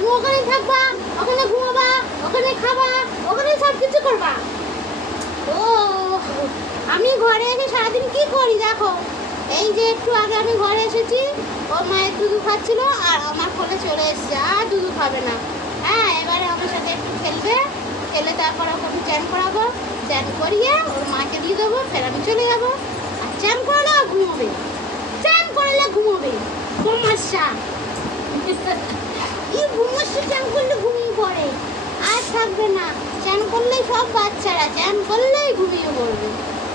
তুমি ওখানে থাকবা, ওখানে ঘুমাবা, ওখানে খাবা, ওখানে সব কিছু করবা। ও আমি ঘরে এসে সারাদিন কি করি দেখো। এই যে একটু আগে আমি ঘরে এসেছি, ও মায়ের দুধু খাচ্ছিল আর আমার কোলে চলে এসছে, আর দুধু খাবে না। হ্যাঁ, এবারে আমার সাথে একটু খেলবে, খেলে তারপর ওকে আমি চ্যান করাবো, চ্যান করিয়ে ওর মাকে দিয়ে দেবো, ফের আমি চলে যাবো। আর চ্যান করালে ঘুমোবে, চ্যান করলে ঘুমোবে। সমস্যা এই ঘুমোচ্ছে, চ্যান করলে ঘুমিয়ে পড়ে, আর থাকবে না। চ্যান করলেই সব বাচ্চারা চ্যান করলেই ঘুমিয়ে পড়বে,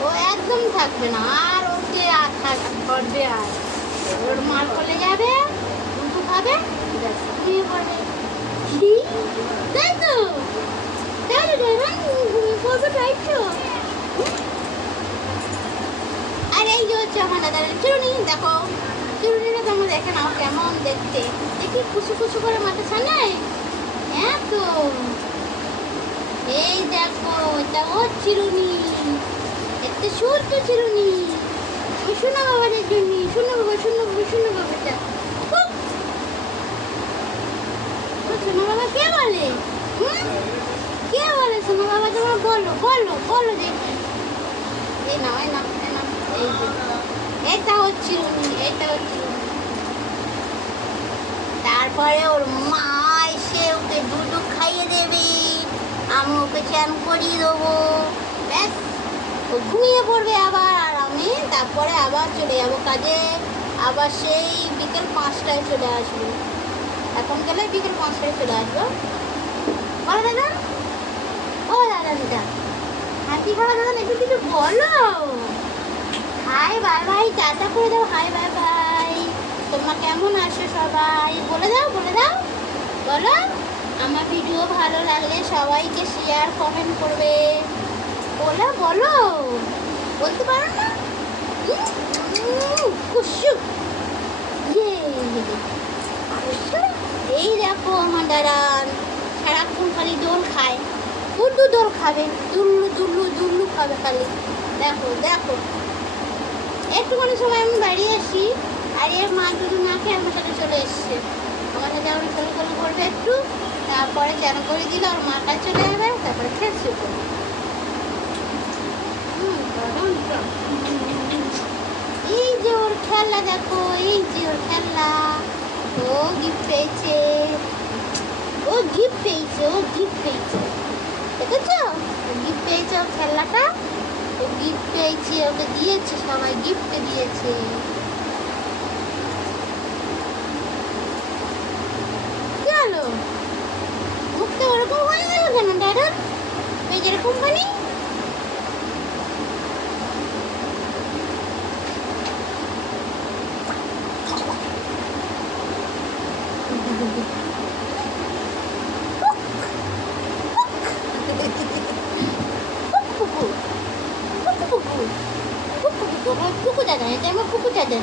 ও একদম থাকবে না। আর ওকে আর থাকবে, আর ওর মার কোলে যাবে, দুধ খাবে, ঘুমিয়ে পড়বে। তাই তো, তাই তো ঘুমিয়ে পড়বে, তাই তো। আর এই যে হচ্ছে আমার দাদার চিরুনি, দেখো চিরুনিটা তোমরা দেখে নাও কেমন দেখতে, দেখি কুচু কুচু করে মাথা ছানায়। হ্যাঁ তো, এই দেখো এটা ওর চিরুনি, এতে ছোট্ট চিরুনি। শোনো বাবাদের জন্য, শোনো বাবা, শোনো বাবা, শোনো বাবাটা। শোনো বাবা কে বলে? কে বলে শোনো বাবা? তোমার বলো বলো বলো দেখি। এই নাও, এই নাও, এই নাও, এই যে এটা হচ্ছে চিরুনি, এটা হচ্ছে চিরুনি। তারপরে ওর মা এসে ওকে দুধ খাইয়ে দেবে, আমি ওকে চ্যান করিয়ে দেবো, ব্যাস ও ঘুমিয়ে পড়বে আবার। আর আমি তারপরে আবার চলে যাবো কাজে, আবার সেই বিকেল 5টায় চলে আসবো। এখন গেলে বিকেল 5টায় চলে আসবো। বলো দাদা, ও দাদা দিদা, হ্যাঁ কি খাওয়া দাদা, একটু কিছু বলো। হাই বাই বাই, টাটা করে দাও, হাই বাই বাই। তোমরা কেমন আছো সবাই বলে দাও, বলে দাও, বলো। আমার ভিডিও ভালো লাগলে সবাইকে শেয়ার কমেন্ট করবে, বলো বলো, বলতে পারো না? এই দেখো আমার দাঁড়ান সারাক্ষণ খালি দোল খায়, দুল্লু দোল খাবে, দুল্লু দুল্লু দুল্লু খাবে খালি। দেখো দেখো, একটুখানি সময় আমি বাড়ি আসি, আর এর মা দুধু না খেয়ে আমার সাথে চলে এসছে। আমার সাথে আমার কোলে কোলে করবে একটু, তারপরে চান করে দিলে ওর মার কাছে চলে যাবে, তারপরে খেলছে। এই যে ওর খেলা দেখো, এই যে ওর খেলা, ও গিফট পেয়েছে, ও গিফট পেয়েছে, ও গিফট পেয়েছে, দেখেছো? গিফট পেয়েছে ওর খেলাটা, ও গিফট পেয়েছে, ওকে দিয়েছে, সবাই গিফট দিয়েছে। কি হলো, মুখটা ওরকম হয়ে গেল কেন দাদা? ওই যেরকম বানি পুকু দাদা, এটা আমার পুকু দাদা,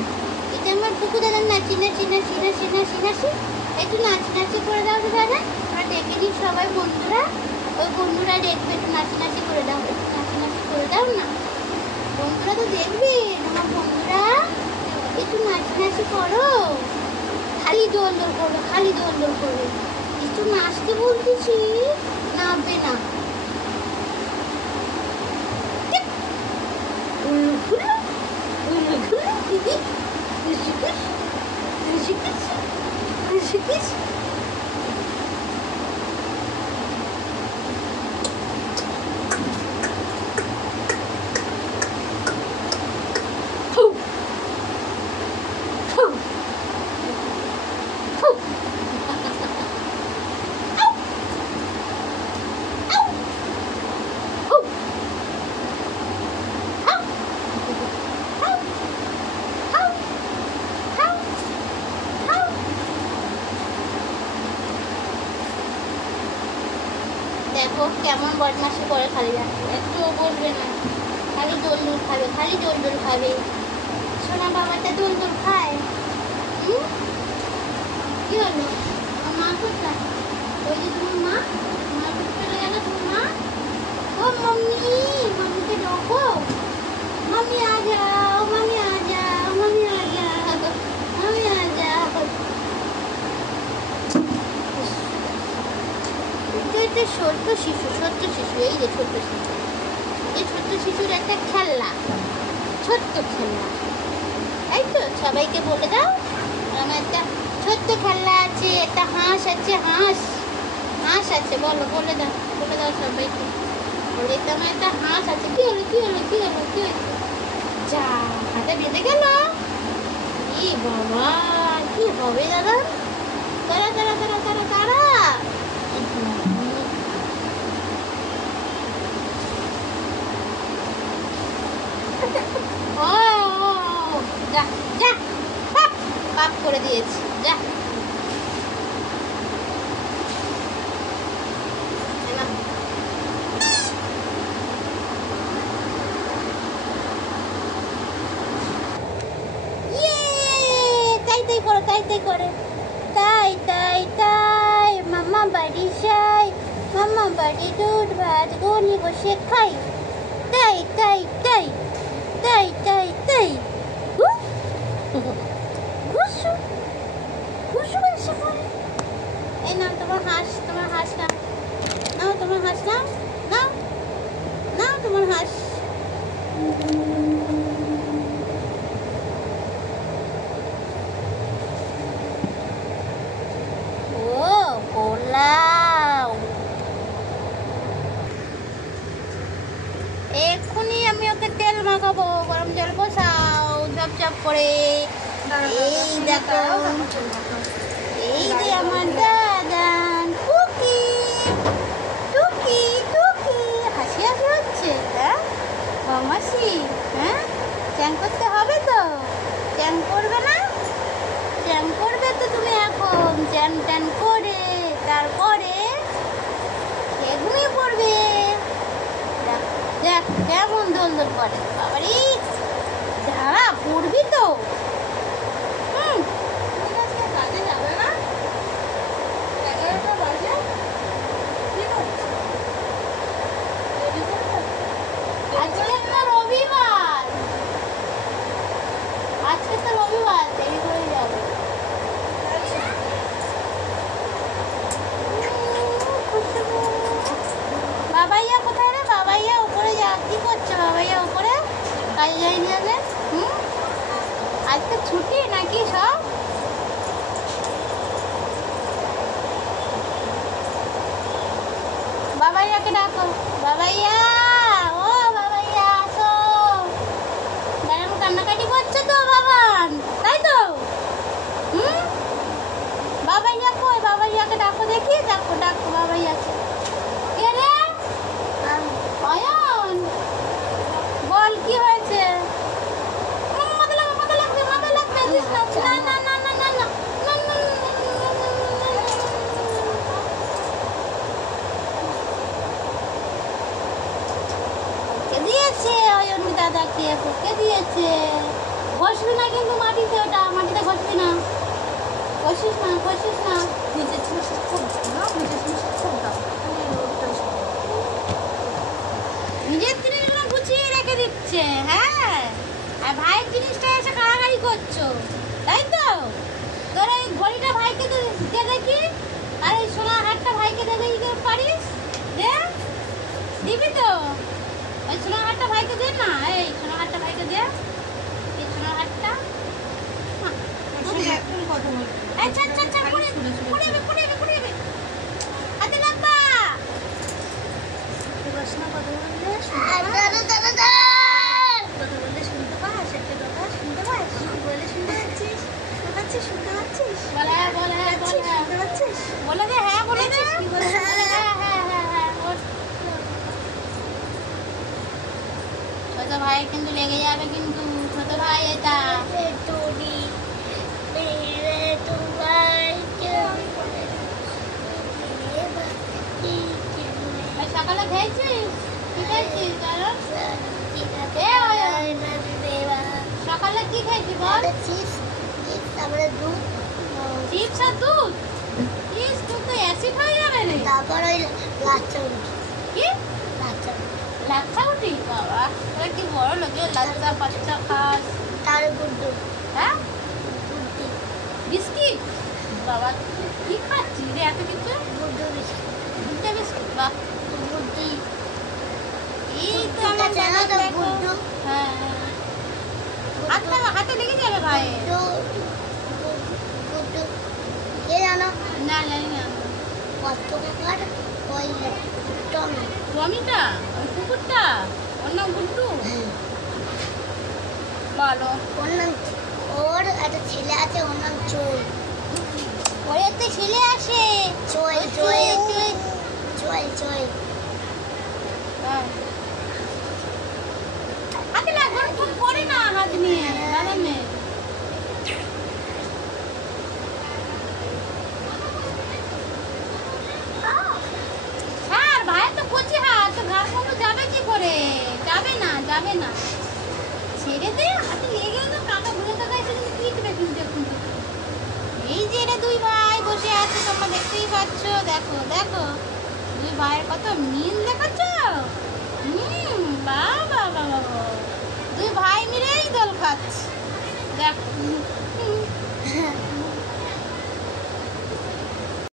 এটা আমার পুকু দাদা। নাচি নাচি নাচি নাচি নাচি নাচি, একটু নাচি নাচি করে দাও তো দাদা, আমরা দেখে নিই সবাই বন্ধুরা, ওই বন্ধুরা দেখবে, একটু নাচি নাচি করে দাও, একটু নাচি নাচি করে দাও না, বন্ধুরা তো দেখবে, আমার বন্ধুরা একটু নাচি নাচি করো, খালি দোল দোল করবে, খালি দোল দোল করবে, একটু নাচতে বলতেছি, নাচবে না। দেখো কেমন বদমাশি করে, খালি যাচ্ছে, একটুও বলবে না, খালি দোল দোল খাবে, খালি দোল দোল খাবে। সোনা বাবাটা দোল দোল খায়। কি হলো, আমার মা কোথায়? ওই যে তোমার মা, মা চলে গেল, তোমার মা। ও মাম্মি, মাম্মিকে ডাকো, মাম্মি আ যাও, মাম্মি আ যাও, মাম্মি আ যাও, মাম্মি আ যাও। শিশু, ছোট্ট শিশু, এই যে ছোট্ট শিশু, এই ছোট্ট শিশুর একটা খেলনা, ছোট্ট খেলনা, তাই তো? সবাইকে বলে দাও আমার একটা ছোট্ট খেলনা আছে, একটা হাঁস আছে, হাঁস হাঁস আছে, বলো, বলে দাও সবাইকে, বলে তো আমার একটা হাঁস আছে। কি হলো, কি হলো, কি হলো, কি হলো? যা, হাতে বেঁধে গেল। কি বাবা, কি হবে দাদা? তারা তারা তারা তারা তারা ও যা যা, পাপ করে দিয়েছি, যা। তাই করে, তাই করে, তাই মামা বাড়ি যাই, মামা বাড়ি দুধ ভাত গনি বসে খাই, তাই তাই তাই তাই তাই তাই ঘুষু ঘুষু বসে পড়ে। এই নাও তোমার হাঁস, তোমার হাঁস নাও, নাও তোমার হাঁস, নাও নাও নাও তোমার হাঁস। এক্ষুনি আমি ওকে তেল মাখাবো, গরম জল বসাও ঝপঝপ করে। এই দেখো, এই যে আমার দাদান টুকি টুকি টুকি, হাসি হাসি হচ্ছে, হ্যাঁ মাসি? হ্যাঁ, চ্যাং করতে হবে তো? চ্যাং করবে না? চ্যাং করবে তো তুমি এখন, চ্যান ট্যান করে তারপরে ঘুমিয়ে পড়বে। দেখ কেমন দোল দোল করে, বাবারি যারা পড়বি তো। কাজে যাবে না, 11টা বাজে, আজকে তো রবিবার, আজকে তো রবিবার, দেরি করে যাবে। বাবাইয়া কোথায় রে? বাবাইয়া উপরে যা, কি করছো বাবাইয়া উপরে? কাজে যায়নি আগে? আজকে ছুটি নাকি সব? বাবাইয়াকে ডাকো, বাবাইয়া, ও বাবাইয়া আসো। দাঁড়ান, কান্নাকাটি করছো তো বাবান, তাই তো? বাবাইয়া কই? বাবাইয়াকে ডাকো দেখি, ডাকো ডাকো বাবাইয়াকে। কে রে? অয়ন, বল কি হয়েছে? মাথা লাগবে, মাথা লাগবে, মাথা লাগবে, না না না না না না, কে দিয়েছে? অয়ন দাদাকে কে দিয়েছে? ঘষবি না কিন্তু মাটিতে, ওটা মাটিতে ঘষবি না, ঘষিস না, ঘষিস না। নিজের জিনিসগুলো গুছিয়ে রেখে দিচ্ছে, হ্যাঁ, আর ভাইয়ের জিনিসটা এসে কাড়াকাড়ি করছো, তাই তো? তোর এই ঘড়িটা ভাইকে দে দেখি, আর এই সোনার হারটা ভাইকে দেবে, পারিস? দে, দিবি তো? ওই সোনার হারটা ভাইকে দে না, এই সোনার হারটা ভাইকে দে, এই সোনার হারটা। আচ্ছা আচ্ছা আচ্ছা, পড়ে যাবে, পড়ে যাবে, পড়ে যাবে, হাতে লাগবা। কথা বললে শুনতে পাস, একটা কথা শুনতে পাস, বলে শুনতে পাচ্ছিস? শুনতে পাচ্ছিস? বলে বলে শুনতে পাচ্ছিস? বলে দে, হ্যাঁ বলে দে, ছোট ভাই কিন্তু লেগে যাবে, কিন্তু ছোট ভাই এটা সকালে খেয়েছিস? কি খেয়েছিস? সকালে কি খেয়েছি বল? তারপরে দুধ, চিপস আর দুধ। চিপস দুধ তো অ্যাসিড হয়ে যাবে রে। তারপর ওই লাচ্চা রুটি। কি লাচ্চা রুটি? বাবা তোর কি বড় লোকে, লাচ্চা পাচ্চা খাস। তার গুড্ডু, হ্যাঁ বিস্কিট। বাবা কি খাচ্ছিস রে এত কিছু? গুড্ডু বিস্কিট, গুড্ডু বিস্কিট, বাহ বুদ্ধি এই তো আমার জানো দাদা তো দেখো। গুড্ডু হ্যাঁ হাতে লেগে যাবে ভাই। গুড্ডু কে জানো না জানি না। কত কাকার ওই টমি টমিটা ওই কুকুরটা ওর নাম গুড্ডু। বলো ওর নাম ওর একটা ছেলে আছে ওর নাম চোই ওর একটা ছেলে আসে চোই ওই চোই চোই। চোই চোই হ্যাঁ। হাতে না ফোন করে না হাত নিয়ে দাদা মেয়ে। হ্যাঁ ভাইয়ের তো কচি হাত তো ঘাড় মতো যাবে কি করে? যাবে না যাবে না ছেড়ে দে হাতে লেগে তো কাকা বুড়ো কাকা এসে কিন্তু পিটবে কিন্তু এখন তো। এই যে এরা দুই ভাই বসে আছে তোমরা দেখতেই পাচ্ছ। দেখো দেখো দুই ভাইয়ের কত মিল দেখাচ্ছ। বাবা বাবা বাবা দুই ভাই মিলেই দোল খাচ্ছে দেখো।